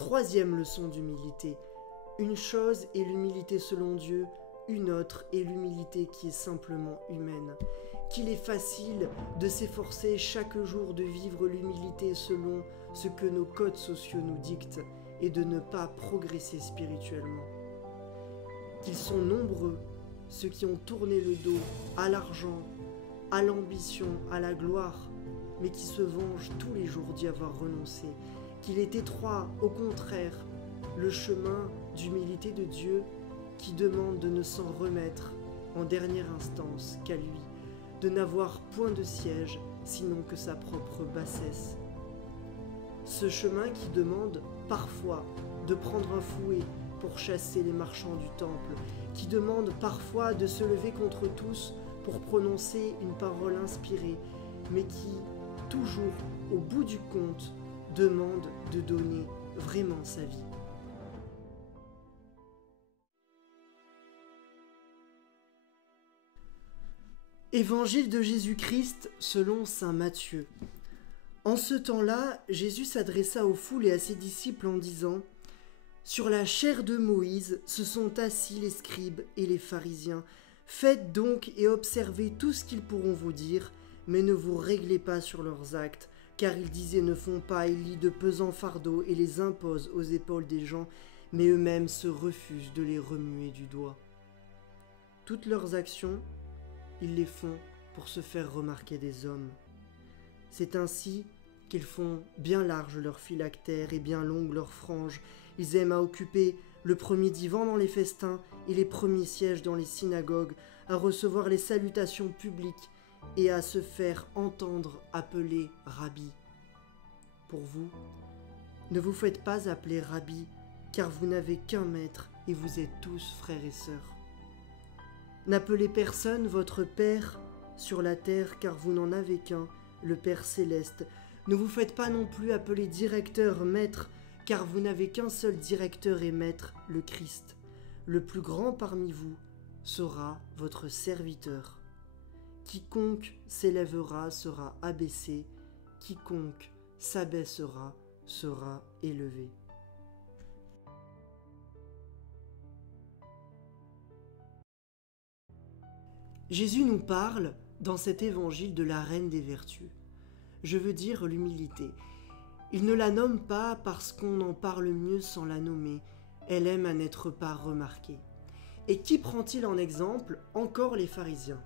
Troisième leçon d'humilité. Une chose est l'humilité selon Dieu, une autre est l'humilité qui est simplement humaine. Qu'il est facile de s'efforcer chaque jour de vivre l'humilité selon ce que nos codes sociaux nous dictent et de ne pas progresser spirituellement. Qu'ils sont nombreux ceux qui ont tourné le dos à l'argent, à l'ambition, à la gloire, mais qui se vengent tous les jours d'y avoir renoncé. Qu'il est étroit, au contraire, le chemin d'humilité de Dieu qui demande de ne s'en remettre en dernière instance qu'à lui, de n'avoir point de siège sinon que sa propre bassesse. Ce chemin qui demande parfois de prendre un fouet pour chasser les marchands du temple, qui demande parfois de se lever contre tous pour prononcer une parole inspirée, mais qui, toujours au bout du compte, demande de donner vraiment sa vie. Évangile de Jésus-Christ selon saint Matthieu. En ce temps-là, Jésus s'adressa aux foules et à ses disciples en disant : « Sur la chaire de Moïse se sont assis les scribes et les pharisiens. Faites donc et observez tout ce qu'ils pourront vous dire, mais ne vous réglez pas sur leurs actes, car ils disent et ne font pas, ils lient de pesants fardeaux et les imposent aux épaules des gens, mais eux-mêmes se refusent de les remuer du doigt. Toutes leurs actions, ils les font pour se faire remarquer des hommes. C'est ainsi qu'ils font bien large leurs phylactères et bien longues leurs franges. Ils aiment à occuper le premier divan dans les festins et les premiers sièges dans les synagogues, à recevoir les salutations publiques et à se faire entendre appeler Rabbi. Pour vous, ne vous faites pas appeler Rabbi, car vous n'avez qu'un maître et vous êtes tous frères et sœurs. N'appelez personne votre Père sur la terre, car vous n'en avez qu'un, le Père céleste. Ne vous faites pas non plus appeler directeur, maître, car vous n'avez qu'un seul directeur et maître, le Christ. Le plus grand parmi vous sera votre serviteur. Quiconque s'élèvera sera abaissé, quiconque s'abaissera sera élevé. » Jésus nous parle dans cet évangile de la reine des vertus. Je veux dire l'humilité. Il ne la nomme pas parce qu'on en parle mieux sans la nommer. Elle aime à n'être pas remarquée. Et qui prend-il en exemple? Encore les pharisiens.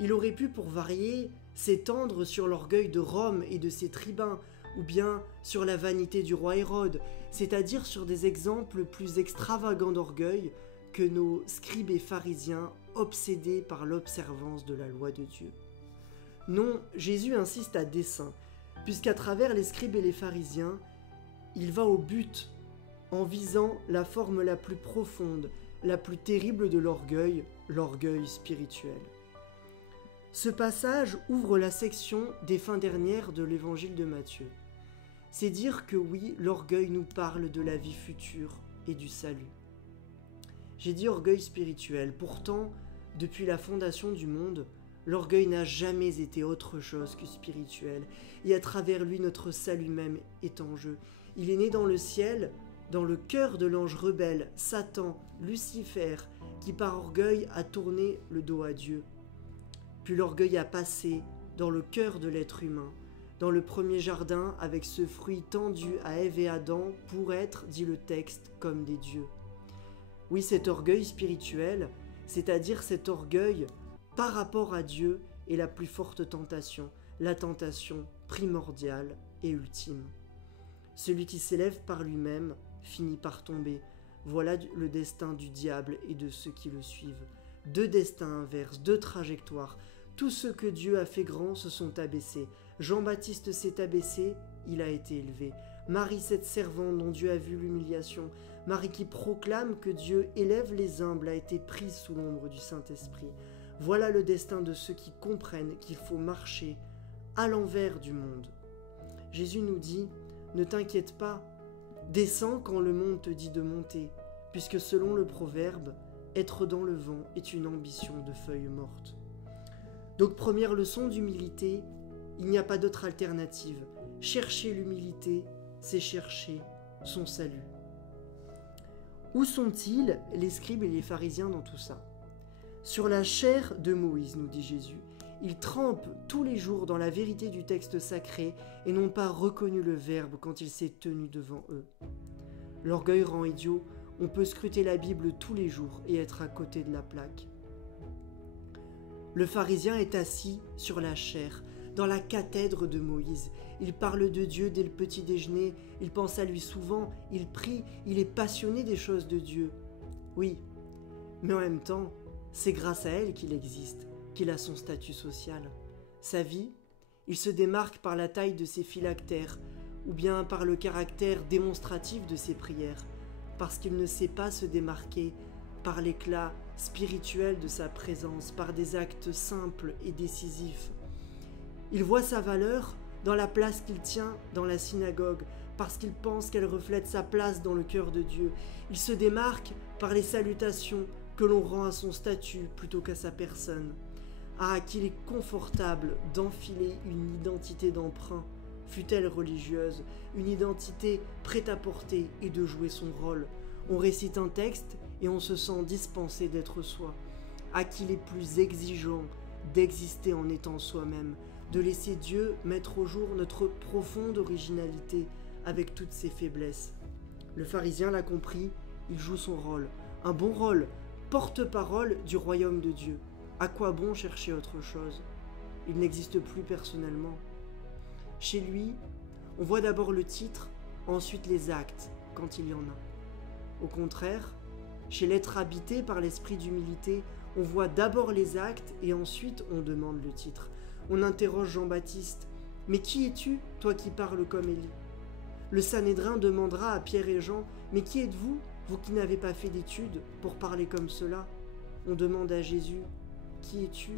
Il aurait pu, pour varier, s'étendre sur l'orgueil de Rome et de ses tribuns, ou bien sur la vanité du roi Hérode, c'est-à-dire sur des exemples plus extravagants d'orgueil que nos scribes et pharisiens obsédés par l'observance de la loi de Dieu. Non, Jésus insiste à dessein, puisqu'à travers les scribes et les pharisiens, il va au but, en visant la forme la plus profonde, la plus terrible de l'orgueil, l'orgueil spirituel. Ce passage ouvre la section des fins dernières de l'évangile de Matthieu. C'est dire que oui, l'orgueil nous parle de la vie future et du salut. J'ai dit orgueil spirituel, pourtant, depuis la fondation du monde, l'orgueil n'a jamais été autre chose que spirituel, et à travers lui notre salut même est en jeu. Il est né dans le ciel, dans le cœur de l'ange rebelle, Satan, Lucifer, qui par orgueil a tourné le dos à Dieu. Puis l'orgueil a passé dans le cœur de l'être humain, dans le premier jardin avec ce fruit tendu à Ève et Adam pour être, dit le texte, comme des dieux. Oui, cet orgueil spirituel, c'est-à-dire cet orgueil par rapport à Dieu, est la plus forte tentation, la tentation primordiale et ultime. Celui qui s'élève par lui-même finit par tomber. Voilà le destin du diable et de ceux qui le suivent. Deux destins inverses, deux trajectoires. Tous ceux que Dieu a fait grands se sont abaissés. Jean-Baptiste s'est abaissé, il a été élevé. Marie, cette servante dont Dieu a vu l'humiliation, Marie qui proclame que Dieu élève les humbles, a été prise sous l'ombre du Saint-Esprit. Voilà le destin de ceux qui comprennent qu'il faut marcher à l'envers du monde. Jésus nous dit : ne t'inquiète pas, descends quand le monde te dit de monter, puisque selon le proverbe, être dans le vent est une ambition de feuille morte. Donc première leçon d'humilité, il n'y a pas d'autre alternative. Chercher l'humilité, c'est chercher son salut. Où sont-ils, les scribes et les pharisiens, dans tout ça? Sur la chair de Moïse, nous dit Jésus. Ils trempent tous les jours dans la vérité du texte sacré et n'ont pas reconnu le Verbe quand il s'est tenu devant eux. L'orgueil rend idiot, on peut scruter la Bible tous les jours et être à côté de la plaque. Le pharisien est assis sur la chaire, dans la cathèdre de Moïse. Il parle de Dieu dès le petit déjeuner, il pense à lui souvent, il prie, il est passionné des choses de Dieu. Oui, mais en même temps, c'est grâce à elle qu'il existe, qu'il a son statut social. Sa vie, il se démarque par la taille de ses phylactères, ou bien par le caractère démonstratif de ses prières, parce qu'il ne sait pas se démarquer par l'éclat spirituel de sa présence, par des actes simples et décisifs. Il voit sa valeur dans la place qu'il tient dans la synagogue, parce qu'il pense qu'elle reflète sa place dans le cœur de Dieu. Il se démarque par les salutations que l'on rend à son statut plutôt qu'à sa personne. Ah, qu'il est confortable d'enfiler une identité d'emprunt, fût-elle religieuse, une identité prête à porter et de jouer son rôle. On récite un texte et on se sent dispensé d'être soi. À qu'il est plus exigeant d'exister en étant soi-même, de laisser Dieu mettre au jour notre profonde originalité avec toutes ses faiblesses. Le pharisien l'a compris, il joue son rôle, un bon rôle, porte-parole du royaume de Dieu. À quoi bon chercher autre chose? Il n'existe plus personnellement. Chez lui, on voit d'abord le titre, ensuite les actes, quand il y en a. Au contraire, chez l'être habité par l'esprit d'humilité, on voit d'abord les actes et ensuite on demande le titre. On interroge Jean-Baptiste, « Mais qui es-tu, toi qui parles comme Élie ?» Le Sanhédrin demandera à Pierre et Jean, « Mais qui êtes-vous, vous qui n'avez pas fait d'études, pour parler comme cela ?» On demande à Jésus, « Qui es-tu,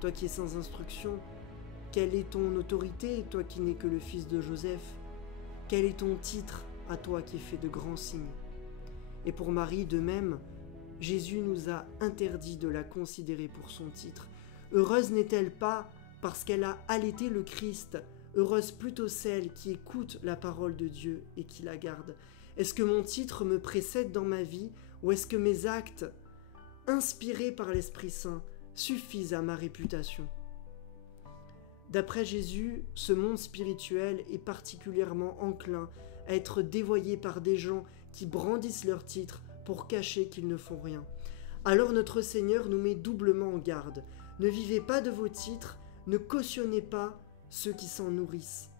toi qui es sans instruction? Quelle est ton autorité, toi qui n'es que le fils de Joseph? Quel est ton titre, à toi qui fais de grands signes ?» Et pour Marie, de même, Jésus nous a interdit de la considérer pour son titre. Heureuse n'est-elle pas parce qu'elle a allaité le Christ, heureuse plutôt celle qui écoute la parole de Dieu et qui la garde. Est-ce que mon titre me précède dans ma vie ou est-ce que mes actes, inspirés par l'Esprit Saint, suffisent à ma réputation? D'après Jésus, ce monde spirituel est particulièrement enclin à être dévoyé par des gens qui brandissent leur titre pour cacher qu'ils ne font rien. Alors notre Seigneur nous met doublement en garde. Ne vivez pas de vos titres, ne cautionnez pas ceux qui s'en nourrissent.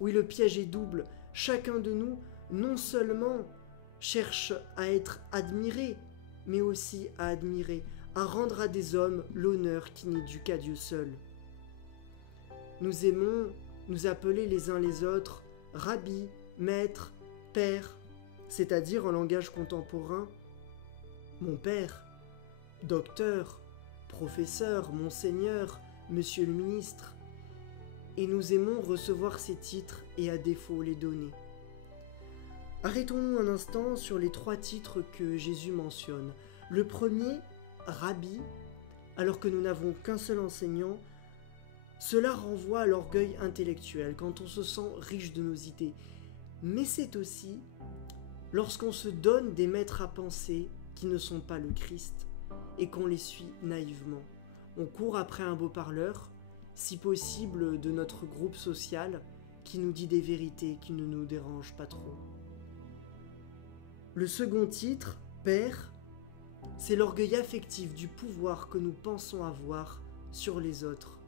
Oui, le piège est double. Chacun de nous, non seulement cherche à être admiré, mais aussi à admirer, à rendre à des hommes l'honneur qui n'est dû qu'à Dieu seul. Nous aimons nous appeler les uns les autres rabbi, maître, père, c'est-à-dire en langage contemporain, mon père, docteur, professeur, monseigneur, monsieur le ministre. Et nous aimons recevoir ces titres et à défaut les donner. Arrêtons-nous un instant sur les 3 titres que Jésus mentionne. Le premier, rabbi, alors que nous n'avons qu'un seul enseignant, cela renvoie à l'orgueil intellectuel, quand on se sent riche de nos idées. Mais c'est aussi lorsqu'on se donne des maîtres à penser qui ne sont pas le Christ et qu'on les suit naïvement. On court après un beau parleur, si possible de notre groupe social, qui nous dit des vérités qui ne nous dérangent pas trop. Le second titre, Père, c'est l'orgueil affectif du pouvoir que nous pensons avoir sur les autres.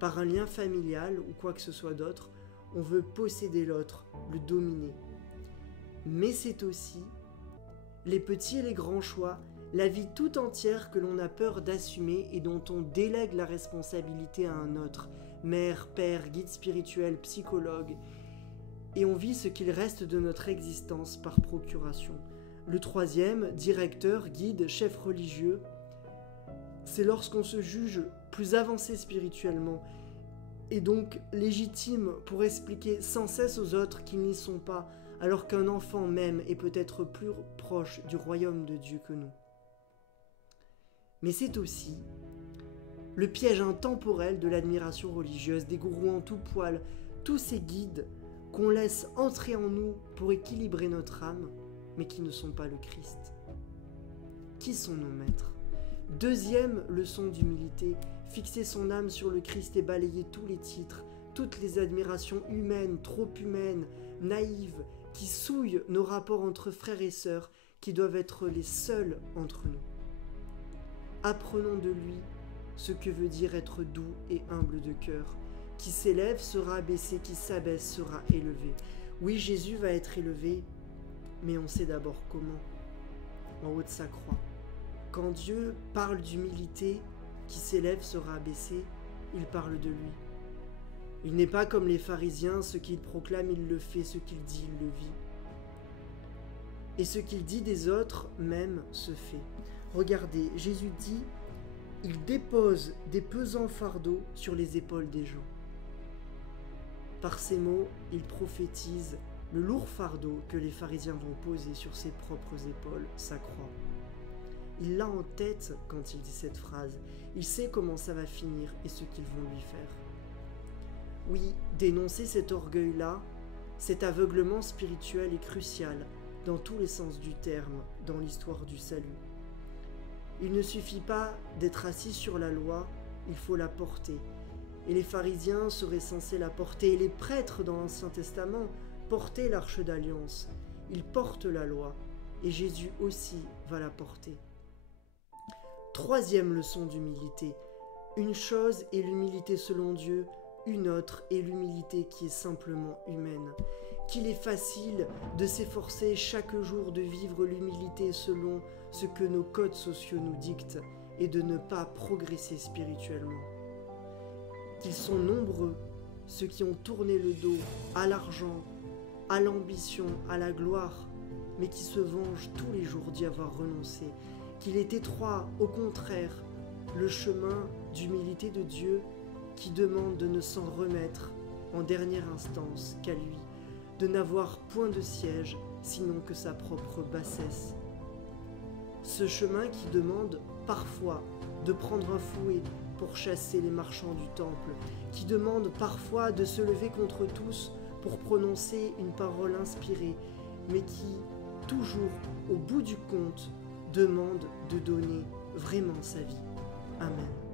Par un lien familial ou quoi que ce soit d'autre, on veut posséder l'autre, le dominer. Mais c'est aussi les petits et les grands choix, la vie tout entière que l'on a peur d'assumer et dont on délègue la responsabilité à un autre, mère, père, guide spirituel, psychologue, et on vit ce qu'il reste de notre existence par procuration. Le troisième, directeur, guide, chef religieux, c'est lorsqu'on se juge plus avancé spirituellement et donc légitime pour expliquer sans cesse aux autres qu'ils n'y sont pas, alors qu'un enfant même est peut-être plus proche du royaume de Dieu que nous. Mais c'est aussi le piège intemporel de l'admiration religieuse, des gourous en tout poil, tous ces guides qu'on laisse entrer en nous pour équilibrer notre âme, mais qui ne sont pas le Christ. Qui sont nos maîtres? Deuxième leçon d'humilité, fixer son âme sur le Christ et balayer tous les titres, toutes les admirations humaines, trop humaines, naïves, qui souillent nos rapports entre frères et sœurs, qui doivent être les seuls entre nous. Apprenons de lui ce que veut dire être doux et humble de cœur. Qui s'élève sera abaissé, qui s'abaisse sera élevé. Oui, Jésus va être élevé, mais on sait d'abord comment. En haut de sa croix. Quand Dieu parle d'humilité, qui s'élève sera abaissé, il parle de lui. Il n'est pas comme les pharisiens, ce qu'il proclame, il le fait, ce qu'il dit, il le vit. Et ce qu'il dit des autres, même, se fait. Regardez, Jésus dit, il dépose des pesants fardeaux sur les épaules des gens. Par ces mots, il prophétise le lourd fardeau que les pharisiens vont poser sur ses propres épaules, sa croix. Il l'a en tête quand il dit cette phrase. Il sait comment ça va finir et ce qu'ils vont lui faire. Oui, dénoncer cet orgueil-là, cet aveuglement spirituel est crucial dans tous les sens du terme, dans l'histoire du salut. Il ne suffit pas d'être assis sur la loi, il faut la porter. Et les pharisiens seraient censés la porter, et les prêtres dans l'Ancien Testament portaient l'Arche d'Alliance. Ils portent la loi, et Jésus aussi va la porter. Troisième leçon d'humilité. Une chose est l'humilité selon Dieu, une autre est l'humilité qui est simplement humaine. Qu'il est facile de s'efforcer chaque jour de vivre l'humilité selon ce que nos codes sociaux nous dictent et de ne pas progresser spirituellement. Qu'ils sont nombreux, ceux qui ont tourné le dos à l'argent, à l'ambition, à la gloire, mais qui se vengent tous les jours d'y avoir renoncé. Qu'il est étroit, au contraire, le chemin d'humilité de Dieu qui demande de ne s'en remettre en dernière instance qu'à lui, de n'avoir point de siège sinon que sa propre bassesse. Ce chemin qui demande parfois de prendre un fouet pour chasser les marchands du temple, qui demande parfois de se lever contre tous pour prononcer une parole inspirée, mais qui, toujours au bout du compte, demande de donner vraiment sa vie. Amen.